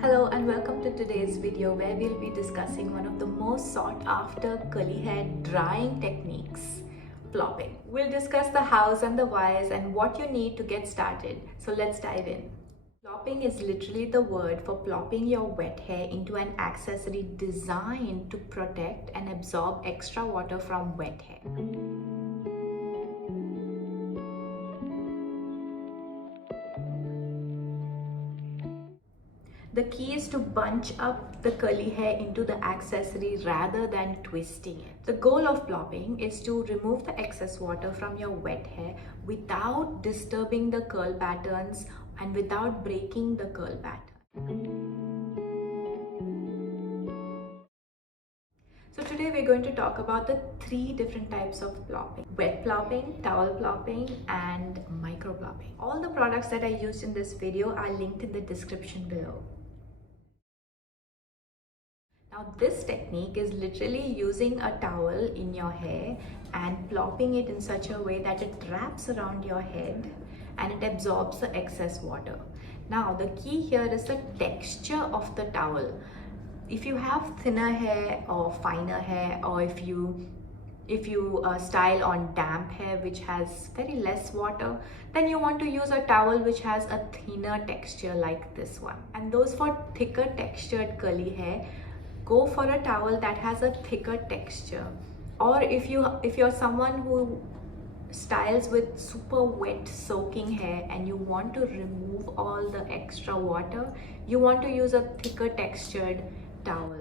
Hello and welcome to today's video where we'll be discussing one of the most sought after curly hair drying techniques, plopping. We'll discuss the hows and the whys and what you need to get started. So let's dive in. Plopping is literally the word for plopping your wet hair into an accessory designed to protect and absorb extra water from wet hair. The key is to bunch up the curly hair into the accessory rather than twisting it. The goal of plopping is to remove the excess water from your wet hair without disturbing the curl patterns and without breaking the curl pattern. So today we're going to talk about the three different types of plopping: wet plopping, towel plopping, and micro plopping. All the products that I used in this video are linked in the description below. Now this technique is literally using a towel in your hair and plopping it in such a way that it wraps around your head and it absorbs the excess water. Now the key here is the texture of the towel. If you have thinner hair or finer hair, or if you style on damp hair which has very less water, then you want to use a towel which has a thinner texture like this one. And those for thicker textured curly hair, go for a towel that has a thicker texture. Or if you're someone who styles with super wet soaking hair and you want to remove all the extra water, you want to use a thicker textured towel.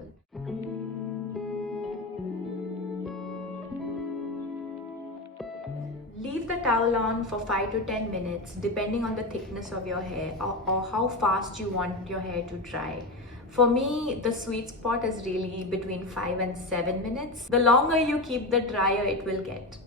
Leave the towel on for 5 to 10 minutes depending on the thickness of your hair or how fast you want your hair to dry. For me, the sweet spot is really between 5 and 7 minutes. The longer you keep, the drier it will get.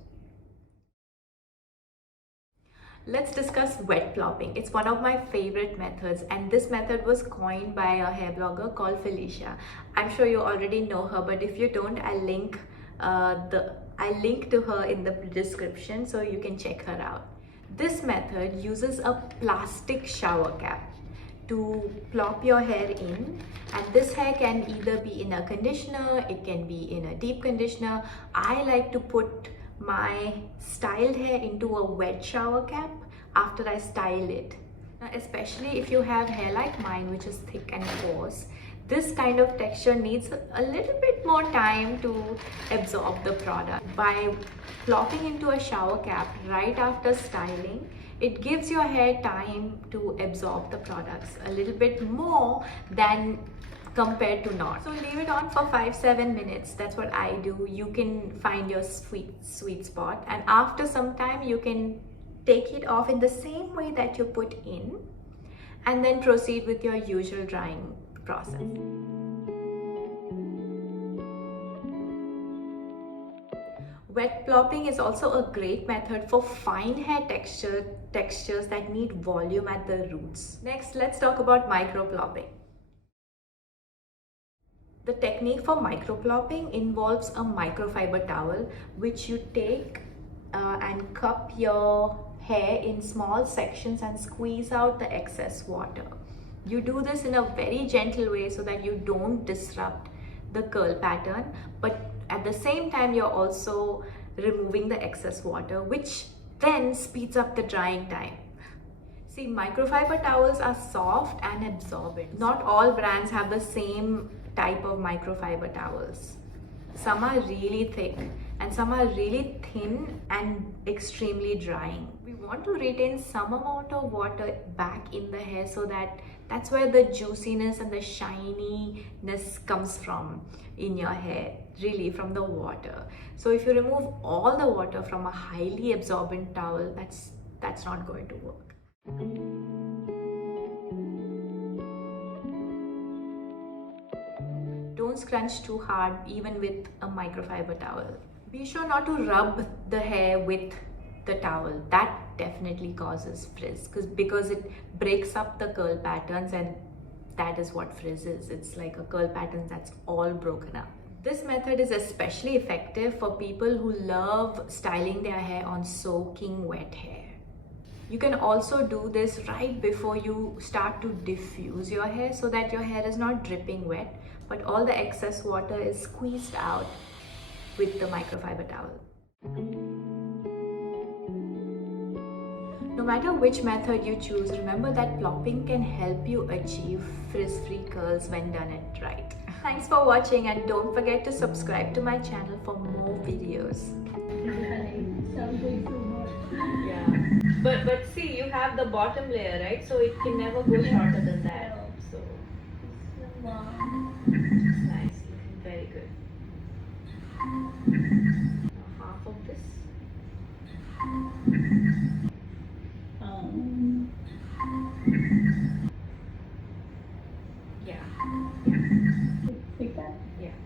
Let's discuss wet plopping. It's one of my favorite methods, and this method was coined by a hair blogger called Felicia. I'm sure you already know her, but if you don't, I'll link to her in the description so you can check her out. This method uses a plastic shower cap to plop your hair in, and this hair can either be in a conditioner, it can be in a deep conditioner. I like to put my styled hair into a wet shower cap after I style it. Now, especially if you have hair like mine, which is thick and coarse, this kind of texture needs a little bit more time to absorb the product. By plopping into a shower cap right after styling, it gives your hair time to absorb the products a little bit more than compared to not. So leave it on for 5-7 minutes. That's what I do. You can find your sweet spot, and after some time you can take it off in the same way that you put in, and then proceed with your usual drying process. Wet plopping is also a great method for fine hair textures that need volume at the roots. Next, let's talk about micro plopping. The technique for micro plopping involves a microfiber towel which you take and cup your hair in small sections and squeeze out the excess water. You do this in a very gentle way so that you don't disrupt the curl pattern, but at the same time you're also removing the excess water, which then speeds up the drying time. See, microfiber towels are soft and absorbent. Not all brands have the same type of microfiber towels. Some are really thick and some are really thin and extremely drying. We want to retain some amount of water back in the hair, so that's where the juiciness and the shininess comes from in your hair, really from the water. So if you remove all the water from a highly absorbent towel, that's not going to work. Don't scrunch too hard even with a microfiber towel. Be sure not to rub the hair with the towel. That definitely causes frizz because it breaks up the curl patterns, and that is what frizz is. It's like a curl pattern that's all broken up. This method is especially effective for people who love styling their hair on soaking wet hair. You can also do this right before you start to diffuse your hair so that your hair is not dripping wet, but all the excess water is squeezed out with the microfiber towel. No matter which method you choose, remember that plopping can help you achieve frizz-free curls when done it right. Thanks for watching, and don't forget to subscribe to my channel for more videos. Yeah, but see, you have the bottom layer, right? So it can never go shorter than that. So it's nice, looking very good. Now half of this. Yeah. Like that? Yeah.